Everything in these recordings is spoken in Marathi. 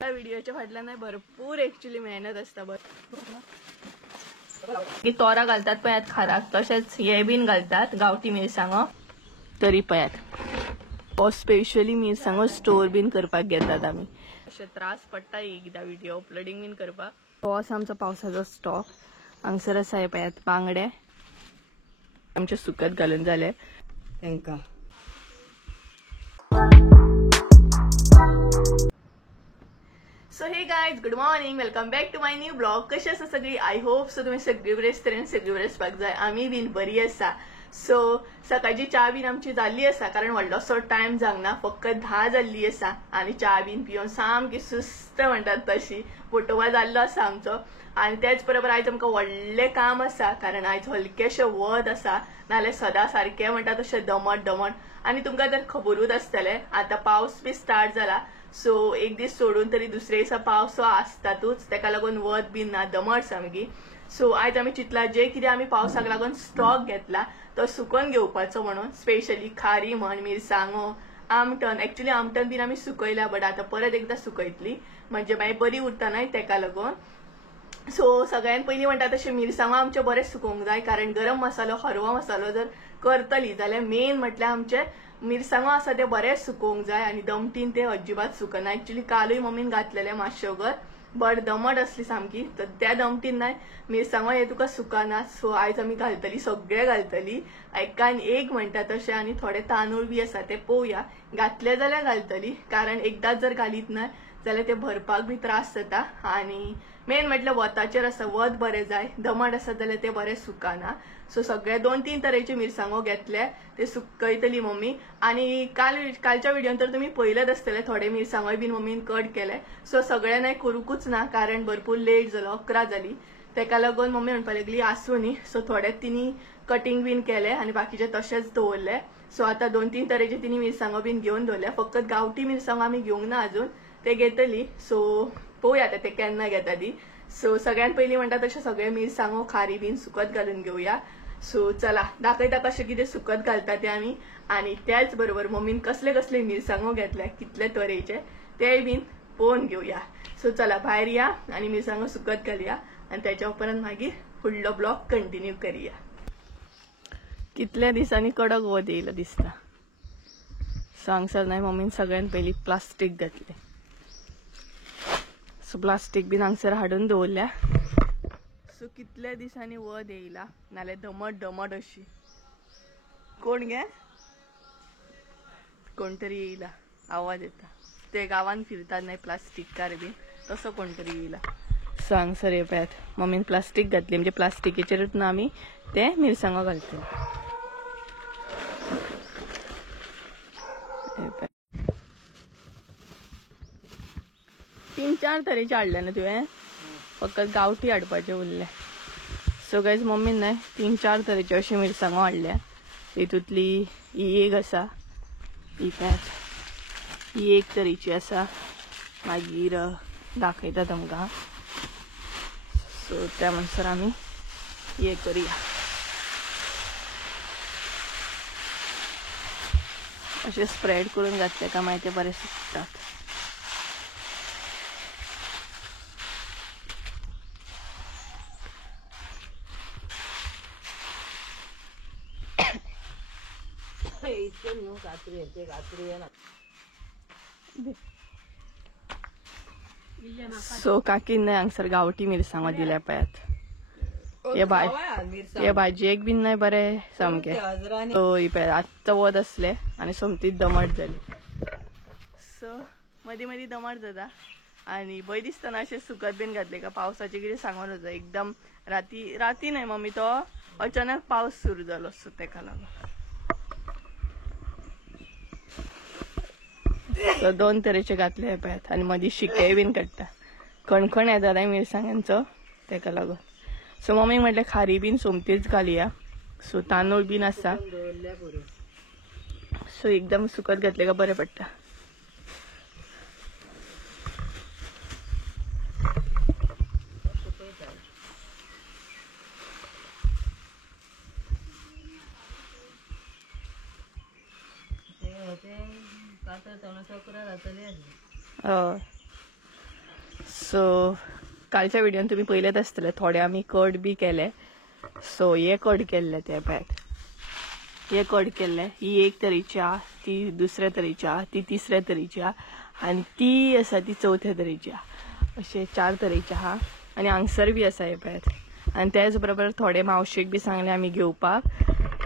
त्या व्हिडिओच्या फाटल्यान नाही भरपूर ऍक्च्युली मेहनत असता की तोरा घालतात पयात खाराक तसेच हे बीन घालतात गावठी मिरसांगो तरी पयात स्पेशली मिरसांगो स्टोर बीन करपाक घेतात आम्ही अशे त्रास पडटा एकदा व्हिडिओ अपलोडिंग बीन करपाक तो असा आमचा पावसाचो स्टॉक हांगसर आसा हे पयात बांगडे आमचे सुकत घालून जाले तेंका so hey guys good morning welcome back to my new blog कशी आसा सगळी आय होप सो तुम्ही सगळी बरे आसतले सगळी बरे आसपाक जाय आमी बीन बरी आसा सो सकाळची च्या बीन आमची जाल्ली आसा कारण व्हडलोसो टायम जावंक फक्त 10 जाल्ली आसा आणि च्या बीन पिवन सामकी सुस्त म्हणटात तशी फोटोवा जाल्लो आसा आमचो आणि त्याच बरोबर आयज आमकां व्हडलें काम आसा कारण आयज हलकेशें वत आसा नाल्यार सदां सारकें म्हणटा तशें दमट दमट आणि तुमकां तर खबरूच आसतलें आतां पावस बी स्टार्ट जाला सो एक दीस सोडून तरी दुसरे दिसा पावस आसतातूच तेका लागून वत बीन ना दमट सामकी सो आयज आमी चिंतला जे कितें आमी पावसाक लागून स्टॉक घेतला तो सुकोवन घेवपाचो म्हणून स्पेशली खारी म्हण मिरसांगो आमटन एक्चुअली आमटन बीन आमी सुकयल्या बट आतां परत एकदां सुकयतली म्हणजे मागीर बरी उरता न्हय तेका लागून सो सगळ्यात पयलीं म्हणटा तशें मिरसांगो आमचे बरें सुकोवंक जाय कारण गरम मसालो हरवो मसालो जर करतली जाल्यार मेन म्हटल्यार आमचे मिरसांगो आसा ते बरें सुकोवंक जाय आनी दमटीन ते अजिबात सुकना एक्चुअली कालूय मम्मीन घातलेले मातशे वगर बट दमट असली सामकी तर त्या दमटीन नाही मिरसांगो हे तुका सुकाना सो आयज आमी घालतली सगळे घालतली एकान एक म्हणटा तशें आनी थोडे तांदूळ बी आसा ते पळोवया घातले जाल्यार घालतली कारण एकदाच जर घालीत ना जाल्यार ते भरपाक बी त्रास जाता आनी मेन म्हटल्यार वताचेर आसा वत बरें जाय दमट आसा जाल्यार ते बरें सुकाना सो सगळे 2-3 तरेचे मिरसांगो घेतले ते सुकयतली मम्मी आणि कालच्या व्हिडिओन तर तुम्ही पळयलेच आसतले थोडे मिरसांगोय बीन मम्मीन कट केले सो सगळे नाही करूकूच ना कारण भरपूर लेट जालो 11 जाली तेका लागून मम्मी म्हणपाक लागली आसूं न्ही सो थोडे तिणी कटिंग बीन केले आणि बाकीचे तशेंच दवरले सो आता 2-3 तरेचे तिणी मिरसांगो बीन घेवन दवरले फक्त गावठी मिरसांगो आमी घेवंक ना अजून ते घेतली सो पळोवया ते केन्ना घेता ती सो सगळ्यात पयलीं म्हणटा तशें सगळे मिरसांगो खारी बीन सुकत घालून घेवया सो चला दाखयता कशें कितें सुकत घालता ते आमी आणि त्याच बरोबर मम्मीन कसले कसले मिरसांगो घेतले कितले तरेचे ते बीन पळोवन घेवया सो चला भायर या आणि मिरसांगो सुकत घालया आणि त्याच्या उपरांत मागीर फुडलो ब्लॉग कंटिन्यू करूया कितल्या दिसांनी कडक वत येयला दिसता सो हांगसर नाही मम्मीन सगळ्यात पयलीं प्लास्टीक घातले सो प्लास्टीक बीन हांगसर हाडून दवरल्या सो कितल्या दिसांनी वत येयला नाल्यार दमट दमट अशी कोण गे कोण तरी येयला आवाज येता ते गावान फिरतात नाही प्लास्टीक कार बीन तसो कोण तरी येयला सो हांगसर येवपात मम्मीन प्लास्टीक घातली म्हणजे प्लास्टिकेचेरूच ना आमी ते मिरसांगो घालतले 3-4 तरेचे हाडले ना तुवें फक्त गावठी हाडपाचे उरले सो गायज मम्मीन न्हय 3-4 तरेचे अशी मिरसांगो हाडल्या तितूंतली ही एक आसा ही पॅच ही एक तरेची आसा मागीर दाखयता तुमकां सो त्या म्हणसर आमी हे करूया अशें स्प्रेड करून घातले का मागीर ते बरें सुकतात सो काकीन हांगसर गावठी मिरसांगो दिल्या पळयात हे भाजयेक बीन नाही बरें सामके सो ही पळय आत्तां वत असले आणि सोमतीच दमट जाली सो मदीं मदीं दमट जाता आणि भंय दिसतना अशें सुकत बीन घातले का पावसाचे कितें सांगून वता एकदम राती न्हय मम्मी तो अचानक पावस सुरू जालो सो तेका लागून सो 2 तरेचे घातले पळयात आणि मदीं शिके बीन काडटा खणखण येता न्हय मिरसांगांचो तेका लागून सो मम्मीक म्हटलें खारी बीन सोमतीच घालया सो तांदूळ बीन आसा सो एकदम सुकत घातले का बरें पडटा सो कालच्या व्हिडिओन तुम्ही पळयलेत आसतले थोडे आमी कट बी केले. सो हे कट केल्ले ते पळयात, हे कट केल्ले. ही एक तरेची आहा, ती दुसऱ्या तरेची आहा, ती तिसऱ्या तरेची आहा आणि ती आसा ती चौथ्या तरेची आहा. अशे 4 तरेचे आहा आणि हांगसर बी आसा हे पळयात. आणि त्याच बरोबर थोडे मावशेक बी सांगले आमी घेवपाक.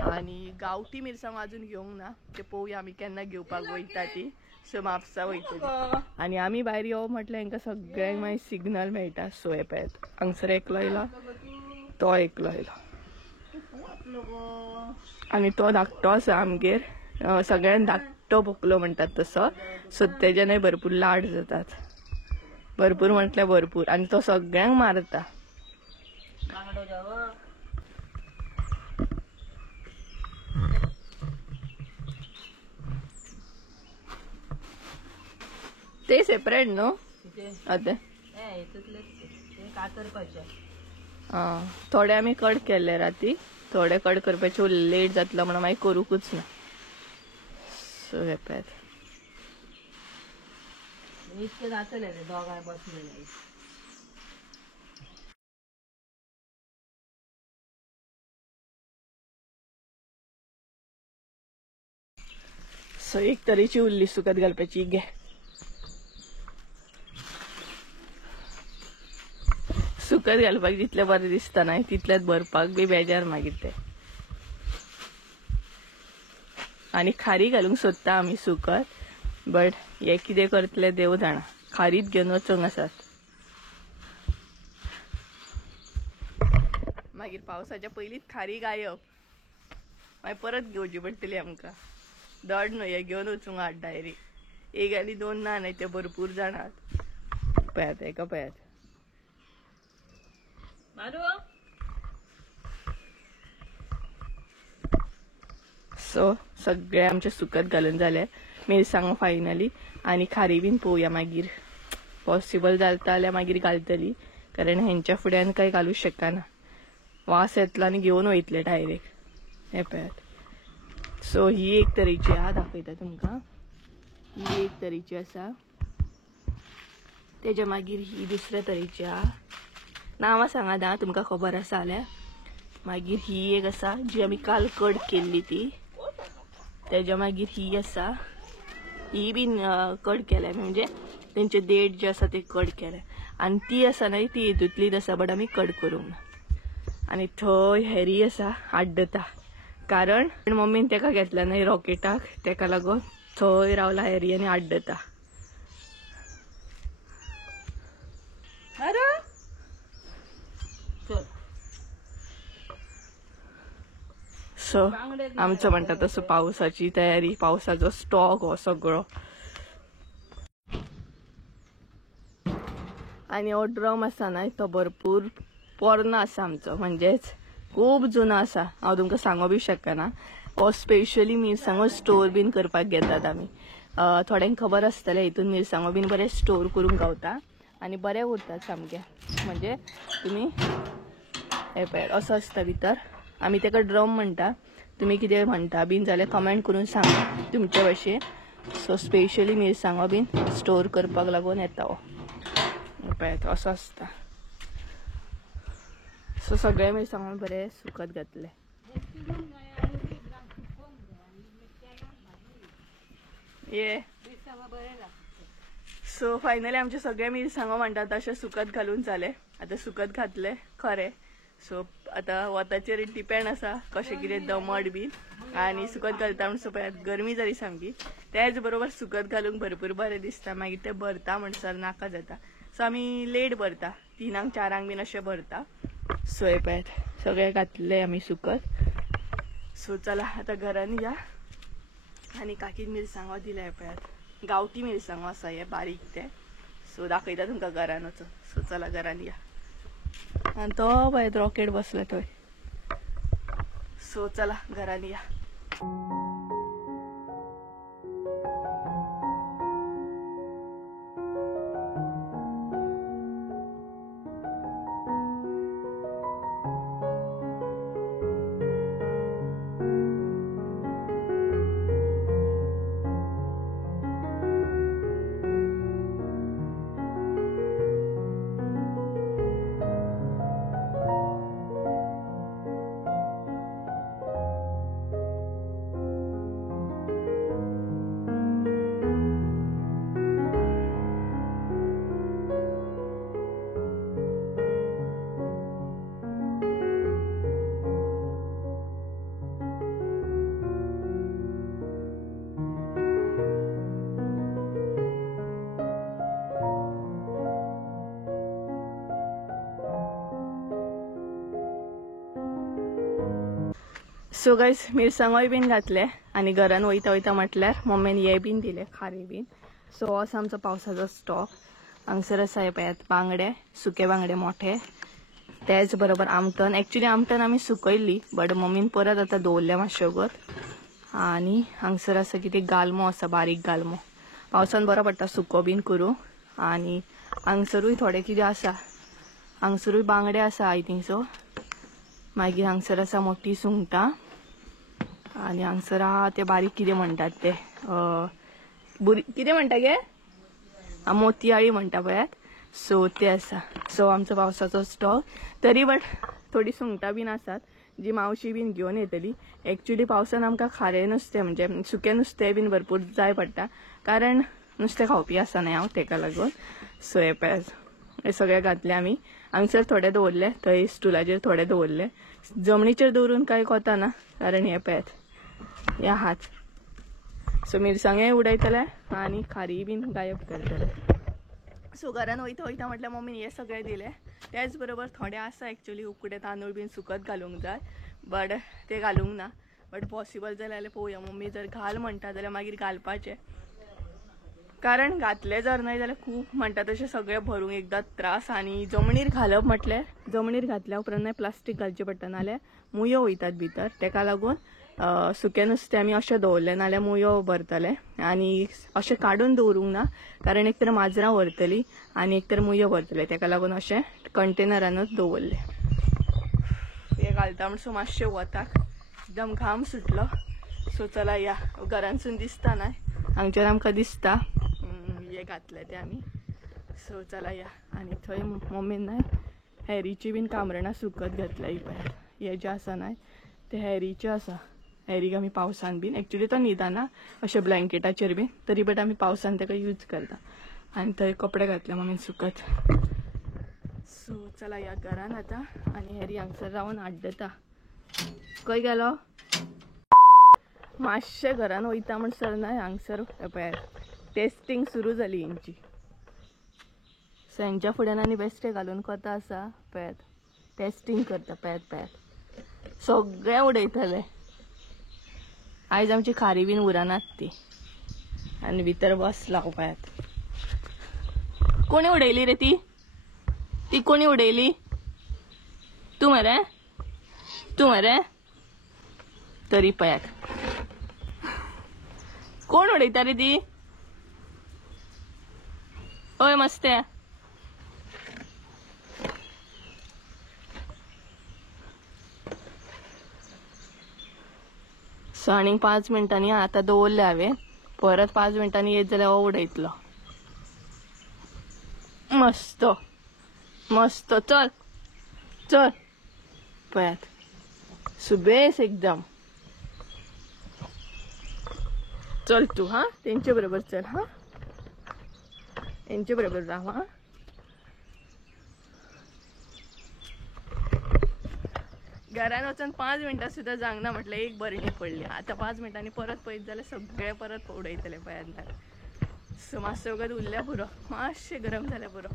आणि गावठी मिरसांग अजून घेवंक ना, ते पळोवया आमी केन्ना घेवपाक वयता ती. सो म्हापसा वयतली आणि आमी भायर यो म्हटल्यार हांकां सगळ्यांक मागीर सिग्नल मेळटा. सो हे पळयात, हांगसर एकलो येयलो, तो एकलो येयलो आणि तो धाकटो आसा आमगेर. सगळ्यांक धाकटो बोकलो म्हणटात तसो. सो तेज्यानय भरपूर लाड जातात, भरपूर म्हटल्यार भरपूर. आणि तो सगळ्यांक मारता. ते सेपरेट न्हू आतां. थोडे आमी कट केले राती, थोडे कट करपाचे लेट जातलो म्हणून मागीर करूकूच ना. सो हे पळयात, इतके जातले रे दोगांय बसलेले. सो एक तरेची उरली सुकत घालपाची. घे सुकत घालपाक जितले बरें दिसता न्हय तितलेच भरपाक बी बेजार मागीर ते. आणि खारी घालूंक सोदता आमी सुकत, बट हे कितें करतले देव जाणा. खारीत घेवन वचोंक आसात. मागीर पावसाच्या पयलींच खारी गायब, मागीर परत घेवची पडटली आमकां. दड न्हय, हे घेवन वचूंक आहात डायरेक्ट. एक आनी दोन ना न्हय, ते भरपूर जाणात. पळयात हेका पळयात. सो सगळे आमचे सुकत घालून जाले. मिरसांगो फायनली. आणि खारी बीन पळोवया मागीर. पॉसिबल जाता जाल्यार मागीर घालतली, कारण हेंच्या फुड्यान काही घालूंक शकना. वास येतलो आनी घेवन वयतले डायरेक्ट. हे पळयात. सो ही एक तरेची आहा, दाखयता तुमकां. ही एक तरेची आसा. तेज्या मागीर ही दुसऱ्या तरेची आहा. नांवां सांगात आं, तुमकां खबर आसा जाल्यार. मागीर ही एक आसा जी आमी काल कट केल्ली ती. तेज्या मागीर ही आसा, ही बीन कट केल्या, म्हणजे तेंचे देठ जे आसा ते कट केले. आणि ती आसा न्हय ती हितूंतलीच आसा, बट आमी कट करूंक ना. आणि थंय हॅरी आसा आड्डता, कारण मम्मीन तेका घेतला न्हय रॉकेटाक, तेका लागून थंय रावला हॅरी आनी आड्डता. सो आमचं म्हणटा तसं पावसाची तयारी, पावसाचो स्टॉक हो सगळो. आणि हो ड्रम आसा न्हय तो भरपूर पोरनो आसा आमचो, म्हणजेच खूब जुनो आसा. हांव तुमकां सांगूं बी शकना. हो स्पेशली मिरसांगो स्टोर बीन करपाक घेतात आमी. थोड्यांक खबर आसतलें, हितून मिरसांगो बीन बरें स्टोर करूंक गावता आनी बरें उरतात सामकें. म्हणजे तुमी हे पळयात, असो आसता भितर. आमी तेका ड्रम म्हणटा. तुम्ही कितें म्हणटा बीन जाल्यार कमेंट करून सांगा तुमचे भशेन. सो स्पेशली मिरसांगो बीन स्टोर करपाक लागून येता हो. पळयात असो आसता. सो सगळे मिरसांगो बरे सुकत घातले. ये सो फायनली आमचे सगळे मिरसांगो म्हणटा तशें सुकत घालून जाले. आता सुकत घातले खरे. सो आता वताचेर डिपेंड आसा कशें कितें दमट बीन. आणि सुकत घालता म्हणून पळयात गरमी जाली सामकी. त्याच बरोबर सुकत घालूंक भरपूर बरें दिसता. मागीर ते भरता म्हणसर नाका जाता. सो आमी लेट भरता, 3-4 बीन अशें भरता. सो हे पळयात सगळे घातले आमी सुकत. सो चला आता घरान या. आणि काकीन मिरसांगो दिल्या पळयात, गावठी मिरसांगो आसा हे बारीक ते. सो दाखयता तुमकां घरान वचून. सो चला घरान या. आणि तो पळयात रॉकेट बसला थंय. सो चला घरान या. सो गायज मिरसांगोय बीन घातले आणि घरान वयता वयता म्हटल्यार मम्मीन हे बीन दिले खारे बीन. सो असो आमचो पावसाचो स्टॉक. हांगसर आसा हे पळयात बांगडे, सुके बांगडे मोठे, तेच बरोबर आमटण. एक्चुअली आमटण आमी सुकयल्ली बट मम्मीन परत आता दवरले मातशे वगत. आणि हांगसर आसा कितें गालमो आसा, बारीक गालमो. पावसान बरो पडटा सुको बीन करूं. आणि हांगसरूय थोडे कितें आसा, हांगसरूय बांगडे आसा आय थिंक सो. मागीर हांगसर आसा मोठी सुंगटां आणि हांगसर आहा ते बारीक कितें म्हणटात ते कितें म्हणटा गे, मोतयाळी म्हणटा पळयात. सो ते आसा. सो आमचो पावसाचो स्टॉक. तरी बट थोडी सुंगटां बीन आसात जी मावशी बीन घेवन येतली. एक्चुअली पावसान आमकां खारें नुस्तें म्हणजे सुकें नुस्तें बीन भरपूर जाय पडटा, कारण नुस्तें खावपी आसा न्हय हांव, तेका लागून. सो हे पळयात हे सगळे घातले आमी. हांगसर थोडे दवरले, थंय स्टुलाचेर थोडे दवरले. जमनीचेर दवरून कांय कोता ना, कारण हे पळयात हे आहात. सो मिरसांगे उडयतले आणि खारी बीन गायब करतले. सो घरान वयता वयता म्हटल्यार मम्मीन हे सगळे दिले. त्याच बरोबर थोडे आसा एक्चुअली उकडे तांदूळ बीन सुकत घालूंक जाय, बट ते घालूंक ना. बट पॉसिबल जाल्यार पळोवया, मम्मी जर घाल म्हणटा जाल्यार मागीर घालपाचे. कारण घातले जर नाही जाल्यार खूब म्हणटा तशें सगळे भरूंक एकदां त्रास. आणि जमनीर घालप म्हटल्यार जमनीर घातल्या उपरांत प्लास्टीक घालचें पडटा, नाल्यार मुयो वयतात भितर. तेका लागून सुकें नुस्तें आमी अशें दवरलें, नाल्यार मुयो भरतले. आणि अशें काडून दवरूंक ना, कारण एक तर माजरां व्हरतली आणि एक तर मुयो भरतले. तेका लागून अशें कंटेनरानूच दवरले. हे घालता म्हणसो मातशें वताक एकदम घाम सुटलो. सो चला या, घरांसून दिसता न्हय, हांगच्यान आमकां दिसता हे घातले ते आमी. सो चला या. आणि थंय मम्मीन न्हय हॅरीची बीन कामरणां सुकत घातल्या. ही पळय हे जे आसा न्हय ते हॅरीचे आसा. हॅरीक आमी पावसान बीन, एक्चुअली तो न्हिदना अशें ब्लँकेटाचेर बीन, तरी बट आमी पावसान ताका यूज करता. आणि थंय कपडे घातले मम्मीन सुकत. सो चला या घरान आता. आणि हॅरी हांगसर रावन आड्डता. खंय गेलो? मातशें घरान वयता म्हणसर न्हय हांगसर पळयात टेस्टिंग सुरू जाली हेंची. सो हेंच्या फुड्यान आनी बेश्टे घालून कोता आसा पळयात, टेस्टिंग करता. पळयात पळयात सगळे उडयतले. आयज आमची खारी बीन उरनात ती. आनी भितर बसला पळयात. कोणी उडयली रे ती? ती कोणी उडयली? तू मरे? तू मरे? तरी पळयात कोण उडयता रे ती? ओय मस्ते, सो आनीक 5 मिनटांनी आता दवरले हांवें. परत 5 मिनटांनी येत जाल्यार हो उडयतलो. मस्त मस्त. चल चल पळयात सुबेस एकदम. चल तू हा तेंचे बरोबर चल. हा यांच्या बरोबर राहा. हा घरान वचून 5 मिनटां सुद्धा जांगना म्हटलं एक बरणी पडली. आता 5 मिनटांनी परत पळयत जाल्यार सगळे परत उडयतले पळयात. सो मातसो वगत उरल्या पुरो, मातशें गरम जाल्या पुरो.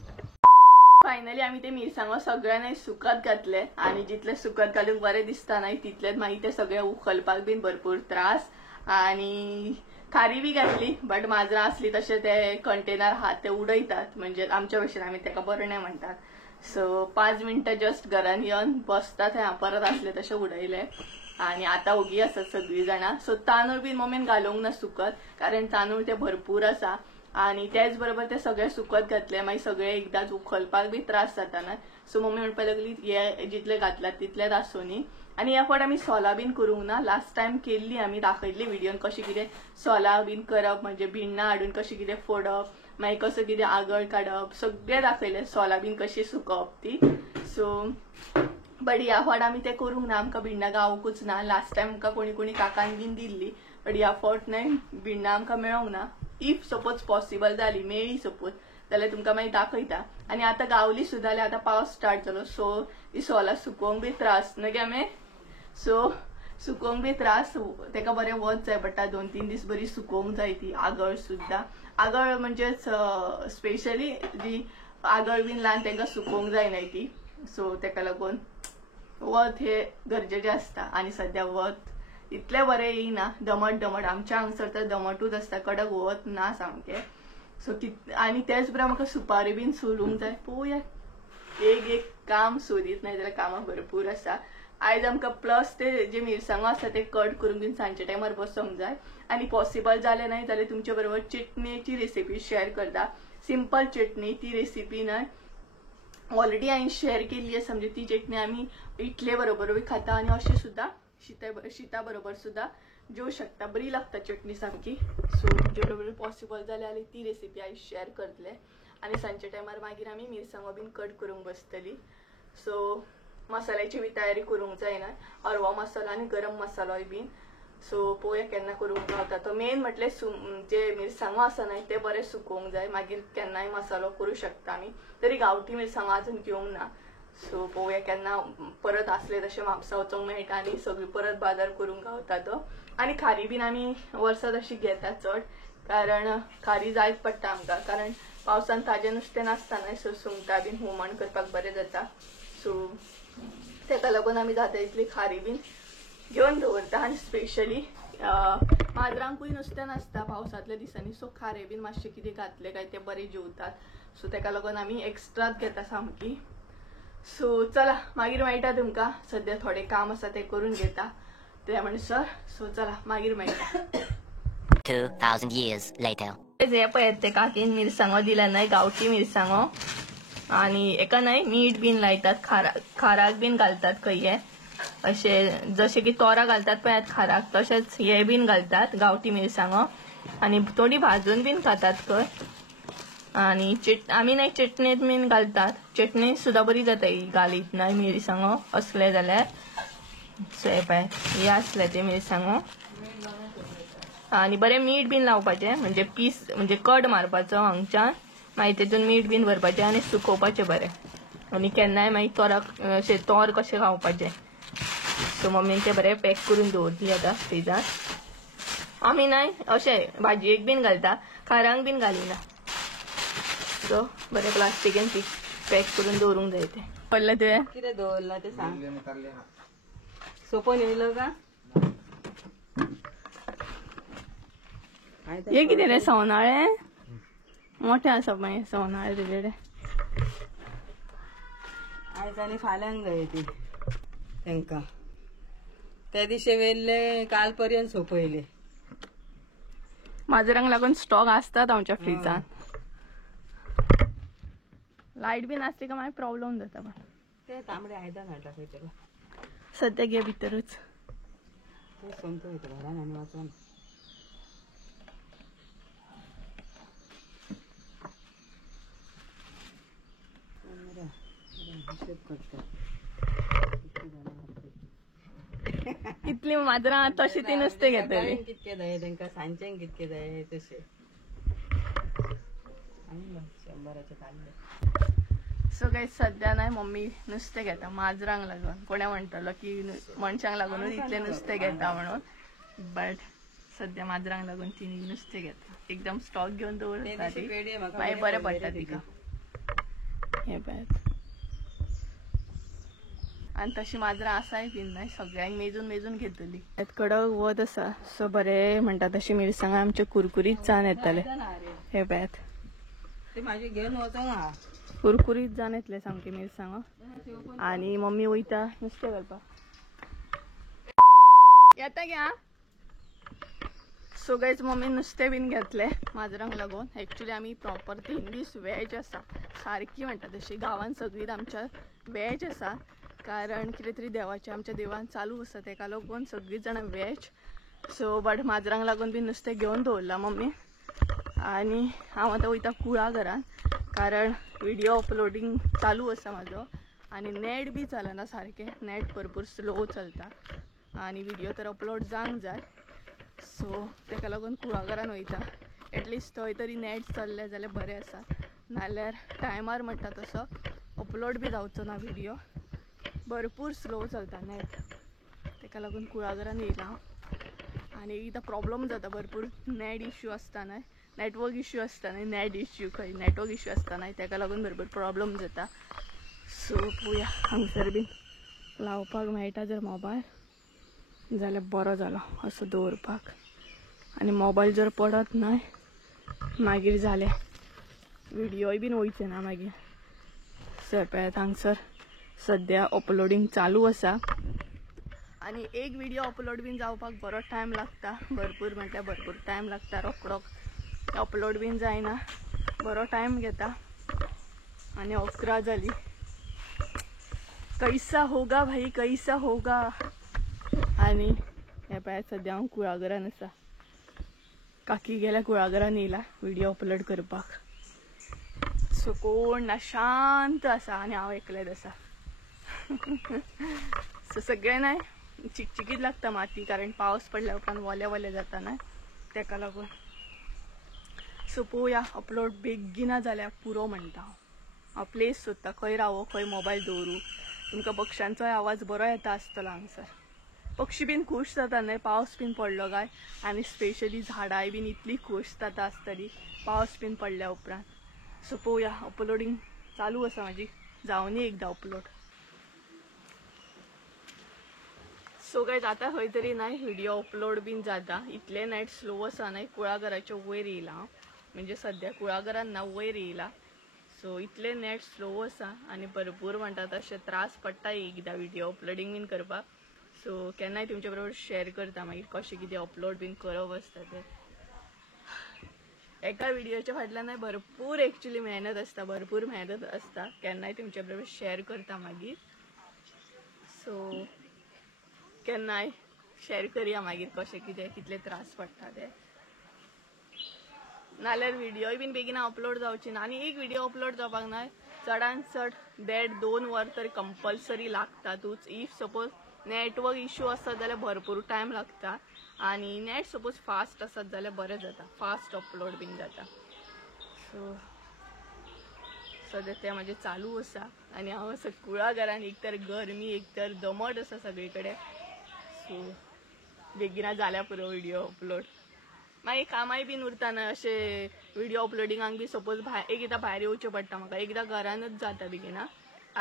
फायनली आमी ते मिरसांगो सगळ्यांनी सुकत घातले. आणि जितले सुकत घालूंक बरें दिसता न्हय तितलेच मागीर ते सगळे उखलपाक बीन भरपूर त्रास. आणि खारी बी घातली, बट माजरां असली तशें ते कंटेनर आहात ते उडयतात, म्हणजे आमच्या भशेन आमी तेका बरणे म्हणटात. सो 5 मिनटां जस्ट घरान येवन बसतात थंय. परत असले तशें उडयले. आणि आता ओगी आसात सगळीं जाणां. सो तांदूळ बीन मम्मीन घालूंक ना सुकत, कारण तांदूळ ते भरपूर आसा. आणि त्याच बरोबर ते सगळे सुकत घातले मागीर सगळे एकदाच उखलपाक बी त्रास जाता ना. सो मम्मी म्हणपाक लागली हे जितले घातलात तितलेच आसोनी. आणि ह्या फावट आमी सोलां बीन करूंक ना. लास्ट टायम केल्ली आमी, दाखयल्ली व्हिडिओन कशी कितें सोलां बीन करप, म्हणजे भिण्णां हाडून कशी कितें फोडप, मागीर कसो कितें आगळ काडप, सगळे दाखयले सोलां बीन कशी सुकोवप ती. सो बट ह्या फावट आमी ते करूंक ना, आमकां भिण्णां गावूंकूच ना. लास्ट टायम आमकां कोणी कोणी काकान बीन दिल्ली, बट ह्या फावट न्हय भिण्णां आमकां मेळोंक ना. इफ सपोज पॉसिबल जाली, मेळ्ळी सपोज जाल्यार तुमकां मागीर दाखयता. आणि आता गावली सुद्दां जाल्यार आता पावस स्टार्ट जालो, सो ती सोलां सुकोवंक बी त्रास न्हय गे आमी. सो सुकोवंक बी त्रास, तेका बरें वत जाय पडटा. 2-3 दीस बरी सुकोवंक जाय ती. आगळ सुद्दां, आगळ म्हणजे स्पेशली जी आगळ बीन ल्हान तेंकां सुकोवंक जाय न्हय ती. सो तेका लागून वत हे गरजेचें आसता. आणि सध्या वत इतले बरे येईना दमट दमट आमच्या हांगसर तर दमटूच असता कडक वत ना सामके सो आणि त्याच बरोबर म्हाका सुपारी बीन सोलूंक जाय पळोवया एक काम सोदीत नाही जाल्यार कामां भरपूर आसा आयज आमकां प्लस ते जे मिरसांगो आसा ते कट करून बीन सांजचे टायमार बसोंक जाय आणि पॉसिबल जालें नाही जाल्यार तुमच्या बरोबर चटणीची रेसिपी शेअर करता सिंपल चटणी ती रेसिपी न्हय ऑलरेडी हांवें शेअर केली आसा म्हणजे ती चटणी आमी इडले बरोबर खाता आणि अशी सुद्धा शीता बरोबर सुद्धा जेवू शकता बरी लागता चटणी सामकी सो तुमचे बरोबर पॉसिबल जाल्यार ती रेसिपी आयज शेअर करतले आणि सांजच्या टायमार मागीर आमी मिरसांगो बीन कट करूंक बसतली सो मसाल्याची बी तयारी करूंक जायना अरवा मसाला आणि गरम मसालोय बीन सो पळोवया केन्ना करूंक गावता तो मेन म्हटल्यार जे मिरसांगो आसा न्हय ते बरे सुकोवंक जाय मागीर केन्नाय मसालो करूं शकता आमी तरी गांवठी मिरसांगो अजून घेवंक ना सो पळोवया केन्ना परत असले तशें म्हापसा वचोंक मेळटा आनी सगळी परत बाजार करूंक गावता तो आनी खारी बीन आमी वर्सा तशी घेता चड कारण खारी जायच पडटा आमकां कारण पावसान ताजें नुस्तें नासता न्हय सो सुंगटां बीन हुमण करपाक बरें जाता सो तेका लागून आमी जाता तितली खारी बीन घेवन दवरता आनी स्पेशली माजरांकूय नुस्तें नासता पावसांतल्या दिसांनी सो खारे बीन मातशें कितें घातलें काय ते बरें जेवतात सो तेका लागून आमी एक्स्ट्राच घेता सामकी सो चला मागीर मेळटा तुमकां सद्या थोडे काम आसा ते करून घेता त्या म्हणसर सो चला मागीर मेळटा 2000 years later. हे पळय ते काकीन मिरसांगो दिला न्हय गांवठी मिरसांगो आणि एका न्हय मीठ बीन लायतात खाराक बीन घालतात खंय अशे जशे की तोरा घालतात पळय खाराक तशेंच हे बीन घालतात गांवठी मिरसांगो आणि थोडी भाजून बीन खातात खंय आणि आमी न्हय चटणीत बीन घालतात चटणी सुद्धा बरी जाता घालीत न्हय मिरसांगो असले जाल्यार सो हे पळय हे असले ते मिरसांगो आणि बरें मीठ बीन लावपाचें म्हणजे पीस म्हणजे कट मारपाचो हांगच्यान मागीर तेतून मीठ बीन भरपाचें आनी सुकोवपाचें बरें आनी केन्नाय मागीर तोराक अशें तोर कशें खावपाचें सो मम्मीन तें बरें पॅक करून दवरली आतां फ्रिजान आमी न्हय अशें भाजयेक बीन घालता खारांक बीन घालिना सो बरें प्लास्टिकेन पॅक करून दवरूंक जाय तें पडलें तुवें कितें दवरला ते सांग सोपोन येयलो का हे कितें रे सवनाळे मोठे आसा पळय सवनाळे तुजेडे आयज आनी फाल्यांक जाय ती तेंका त्या दिशे वेल्ले काल पर्यंत सोपयले माजरांक लागून स्टॉक असतात आमच्या फ्रिजान लायट बीन आसली का मागीर प्रॉब्लेम जाता पण ते तांबडे आयदन हाडटा खंय तेका सद्या गे भितरूच ते सोमतो येता घरान आनी वचोन इतली माजरां तशी ती नुस्तें घेतली कितके जाय तेंका सांजचें कितके जाय तशें आनी 100चे काडले सो काही सध्या नाही मम्मी नुस्तें घेता माजरांक लागून कोणा म्हणटलो की मनशांक लागूनच इतले नुस्तें घेता म्हणून बट सध्या माजरांक लागून ती नुस्तें घेता एकदम स्टॉक घेवन दवरता ती मागीर बरें पडटा तिका हे पळय आणि तशी माजरां आसाय बीन न्हय सगळ्यांक मेजून मेजून घेतली कडक वत आसा सो बरें म्हणटा तशी मिरसांगा आमचे कुरकुरीत जावन येतले हे पळयात ते म्हाजे घेवन वचोंक हा कुरकुरीत जावन येतले सामके मिरसांगो आणि मम्मी वयता नुस्तें घालपाक येता घ्या सो गायज मम्मी नुस्तें बीन घेतले माजरांक लागून एक्चुली आमी प्रॉपर 3 दीस वेज आसा सारकी म्हणटा तशी गांवान सगळीं आमच्या वेज आसा कारण कितें तरी देवाचें आमच्या देवान चालू आसा तेका लागून सगळीं जाणां वेज सो बट माजरांक लागून बीन नुस्तें घेवन दवरला मम्मी आणि हांव आतां वयता कुळाघरान कारण व्हिडिओ अपलोडिंग चालू आसा म्हाजो आणि नेट बी चलना सारकें नेट भरपूर स्लो चलता आणि व्हिडिओ तर अपलोड जावंक जाय सो तेका लागून कुळाघरान वयता एटलिस्ट थंय तरी नेट चल्लें जाल्यार बरें आसा नाल्यार टायमार म्हणटा तसो अपलोड बी जावचो ना व्हिडिओ भरपूर स्लो चलता नेट तेका लागून कुळाघरान येयला हांव आनी एकदां प्रॉब्लम जाता भरपूर नेट इश्यू आसता न्हय नेटवर्क इश्यू आसता न्हय नेट इश्यू खंय नेटवर्क इश्यू आसता न्हय तेका लागून भरपूर प्रॉब्लम जाता सो पळोवया हांगसर बीन लावपाक मेळटा जर मोबायल जाल्यार बरो जालो असो दवरपाक आनी मोबायल जर पडत न्हय मागीर जालें व्हिडियोय बीन वयचे ना मागीर पळयात हांगसर सद्या अपलोडींग चालू आसा आनी एक व्हिडियो अपलोड बीन जावपाक बरो टायम लागता भरपूर म्हटल्यार भरपूर टायम लागता रोखडो अपलोड बीन जायना बरो टायम घेता आनी 11 जाली कैसा होगा भाई कैसा होगा आनी हे पळयात सद्या हांव कुळागरान आसा काकी गेल्या कुळागरान येयला व्हिडियो अपलोड करपाक सो कोण ना शांत आसा आनी हांव एकलेच आसा सो सगळे नाही चिकचिकीत लागता माती कारण पावस पडल्या उपरांत वले वले जाता ना तेका लागून सो पळोवया अपलोड बेगीना जाल्यार पुरो म्हणटा हांव प्लेस सोदता खंय रावो खंय मोबायल दवरूं तुमकां पक्ष्यांचोय आवाज बरो येता आसतलो हांगसर पक्षी बीन खूश जाता न्हय पावस बीन पडलो काय आनी स्पेशली झाडांय बीन इतली खूश जाता आसतली पावस बीन पडल्या उपरांत सो पळोवया अपलोडींग चालू आसा म्हाजी जावनी एकदां अपलोड सो गायज आतां खंय तरी न्हय व्हिडियो अपलोड बीन जाता इतले नेट स्लो आसा न्हय कुळागराच्या वयर येयला हांव म्हणजे सद्या कुळागरान ना वयर येयला सो इतले नेट स्लो आसा आनी भरपूर म्हणटा तशें त्रास पडटा एकदां व्हिडियो अपलोडींग बीन करपाक सो केन्नाय तुमचे बरोबर शेअर करता मागीर कशें कितें अपलोड बीन करप आसता तें एका व्हिडियोच्या फाटल्यान भरपूर एक्चुअली मेहनत आसता भरपूर मेहनत आसता केन्नाय तुमच्या बरोबर शेअर करता मागीर सो केन्नाय शेअर करया मागीर कशें कितें कितले त्रास पडटा ते नाल्यार व्हिडियोय बीन बेगीन अपलोड जावची ना आनी एक व्हिडियो अपलोड जावपाक न्हय चडांत चड 1.5-2 वर तरी कंपल्सरी लागतातूच इफ सपोज नेटवर्क इश्यू आसत जाल्यार भरपूर टायम लागता आनी नेट सपोज फास्ट आसत जाल्यार बरें जाता फास्ट अपलोड बीन जाता सो सद्या तें म्हाजें चालू आसा आनी हांव असो कुळागरान एक तर गरमी एक तर दमट आसा सगळे कडेन सो बेगिना जाल्या पुरो व्हिडियो अपलोड मागीर कामाय बीन उरता न्हय अशें व्हिडियो अपलोडिंगाक बी सपोज एकदां भायर येवचें पडटा म्हाका एकदां घरानूच जाता बेगिना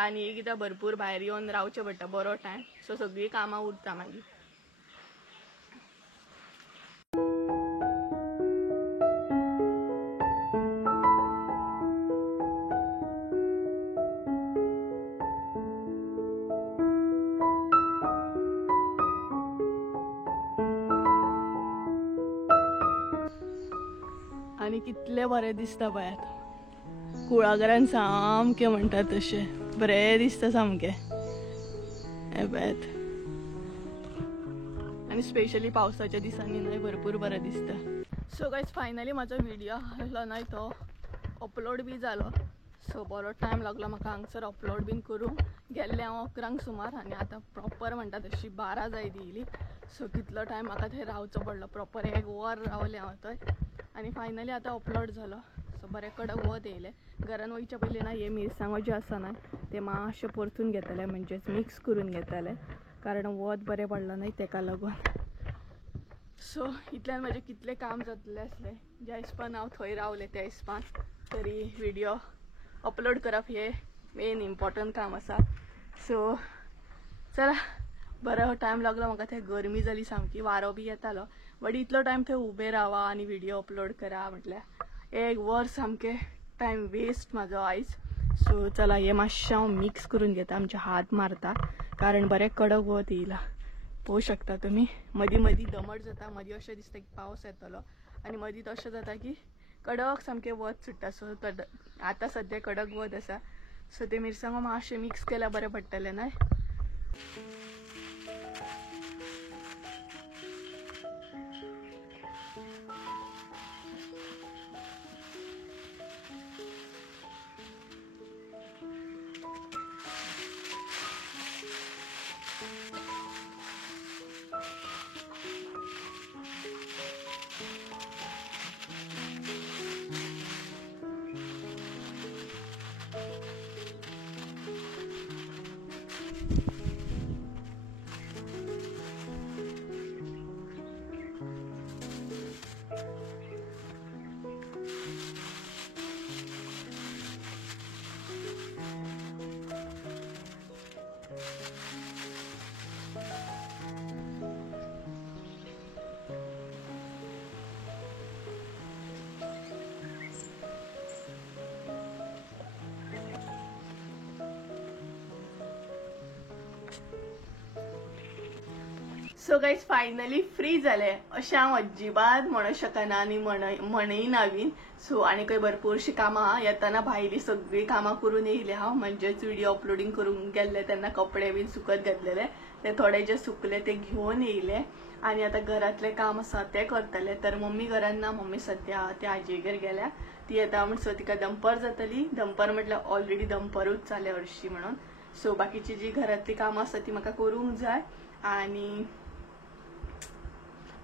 आनी एकदां भरपूर भायर येवन रावचें पडटा बरो टायम सो सगळीं कामां उरता मागीर आनी कितले बरें दिसता पळयात कुळागरान सामकें म्हणटा तशें बरें दिसता सामकें हे पळयात आनी स्पेशली पावसाच्या दिसांनी न्हय भरपूर बरें दिसता सो गायज फायनली म्हाजो व्हिडियो आसलो न्हय तो अपलोड बी जालो सो बरो टायम लागलो म्हाका हांगसर अपलोड बीन करूंक गेल्ले हांव 11 सुमार आनी आतां प्रॉपर म्हणटा तशी 12 जाय दिली सो कितलो टायम म्हाका थंय रावचो पडलो प्रॉपर 1 वर रावलें हांव थंय आनी फायनली आतां अपलोड झालो सो बरें कडक वत येयलें घरान वयच्या पयलीं ना हे मिरसांगो जे आसा न्हय ते मातशे परतून घेतले म्हणजेच मिक्स करून घेतले कारण वत बरें पडलं न्हय तेका लागून सो इतल्यान म्हाजें कितलें काम जातलें आसलें ज्या हिसपान हांव थंय रावलें त्या हिसपान तरी व्हिडियो अपलोड करप हे मेन इम्पॉर्टंट काम आसा सो चला बरो टायम लागलो म्हाका थंय गरमी जाली सामकी वारो बी येतालो बट इतलो टायम थंय उबे रावा आनी व्हिडियो अपलोड करा म्हटल्यार 1 वर सामकें टायम वेस्ट म्हाजो आयज सो चला हे मातशें हांव मिक्स करून घेता आमचे हात मारता कारण बरें कडक वत येयला पळोवं शकता तुमी मदीं मदीं दमट जाता मदीं अशें दिसता की पावस येतलो आनी मदीं तशें जाता की कडक सामकें वत सुट्टा सो आतां सद्या कडक वत आसा सो ते मिरसांगो मातशें मिक्स केल्यार बरें पडटलें न्हय सो गाईज फायनली फ्री झाले अशें हांव अजिबात म्हणू शकना आनी म्हणयना बीन. सो आनी खंय भरपूरशीं कामां आहा. येताना भायलीं सगळीं कामां करून येयले हांव. म्हणजेच व्हिडिओ अपलोडिंग करूंक गेल्ले तेन्ना कपडे बीन सुकत घातलेले ते थोडे जे सुकले ते घेवन येयले. आनी आतां घरातले काम आसा ते करतले. तर मम्मी घरान ना, मम्मी सद्या त्या आजयेगेर गेल्या. ती येता म्हणसर तिका दनपार जातली. दनपार म्हटल्यार ऑलरेडी दनपारूच जाले हरशी म्हणून. सो बाकीची जी घरातली कामां आसा ती म्हाका करूंक जाय. आनी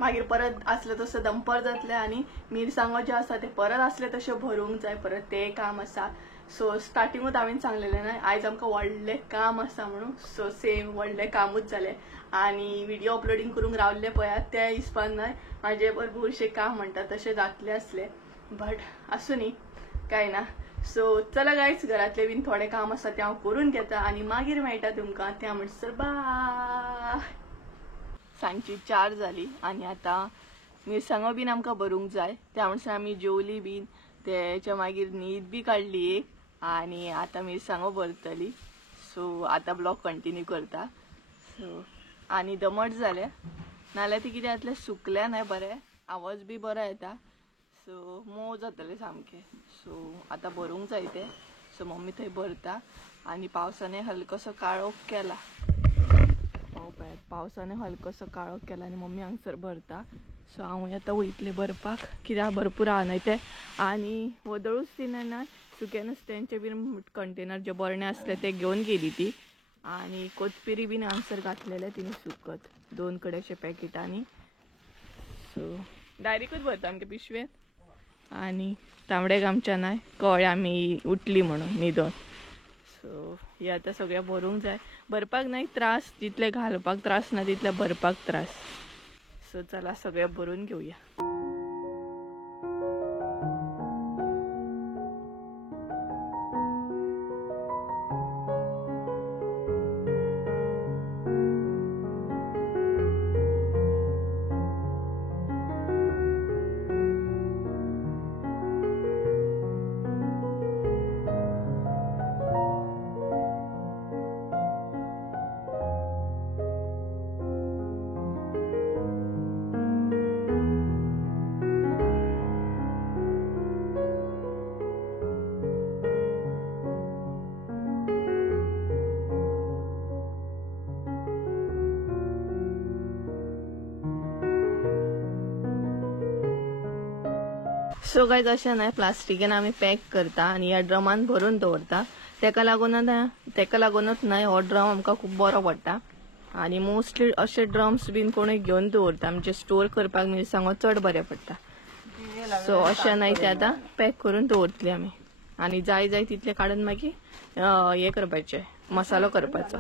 मागीर परत आसले तसं दनपार जातले आनी मिरसांगो जे आसा ते परत आसले तशें भरूंक जाय. परत ते काम आसा. सो स्टार्टिंगूच हांवें सांगलेलें ना आयज आमकां व्हडलें काम आसा म्हणून. सो सेम व्हडलें कामूच जालें. आनी व्हिडिओ अपलोडिंग करूंक रावल्ले पळयात त्या हिसपान न्हय म्हाजे भरपूरशे काम म्हणटा तशें जातले आसले. बट आसूं न्ही कांय ना. सो चला गायज घरातले बीन थोडे काम आसा ते हांव करून घेता आनी मागीर मेळटा तुमकां त्या म्हणसर बाय. सांजची 4 जाली आनी आतां मिरसांगो बीन आमकां भरूंक जाय. त्या म्हणसर आमी जेवली बीन तेच्या मागीर न्हीद बी काडली एक आनी आतां मिरसांगो भरतली. सो आतां ब्लॉग कंटिन्यू करता. सो आनी दमट जाले नाल्यार ती कितें जातलें सुकल्या न्हय बरें आवाज बी बरो येता. सो मोव जातले सामके. सो आतां भरूंक जाय ते. सो मम्मी थंय भरता आनी पावसाने हलकोसो काळोख केला. पावसाने हलकोसो काळोख केला आनी मम्मी हांगसर भरता. सो हांव आतां वयतलें भरपाक कित्याक भरपूर आहा न्हय ते. आनी वदळूच तिणें सुके नुस्त्यांचे बीन कंटेनर जे बरणे आसले ते घेवन गेली ती. आनी कोथपिरी बीन हांगसर घातलेले तिने सुकत 2 कडेचे पॅकेटांनी. सो डायरेक्टूच भरता आमगे पिशवेन. आनी तांबडे आमच्या नाय कळ्ळे आमी उठली म्हणून न्हिदोन. सो हे आतां सगळें भरूंक जाय. भरपाक न्हय त्रास जितले घालपाक त्रास ना तितले भरपाक त्रास. सो चला सगळें भरून घेवया. सो गायज अशें न्हय प्लास्टिकेन आमी पॅक करता आनी ह्या ड्रमान भरून दवरता. तेका लागूनच न्हय हो ड्रम आमकां खूब बरो पडटा. आनी मोस्टली अशे ड्रम्स बीन कोणूय घेवन दवरता म्हणजे स्टोर करपाक मिरसांगो चड बरें पडटा. सो अशें न्हय ते आतां पॅक करून दवरतली आमी. आनी जाय तितले काडून मागीर हे करपाचे मसालो करपाचो.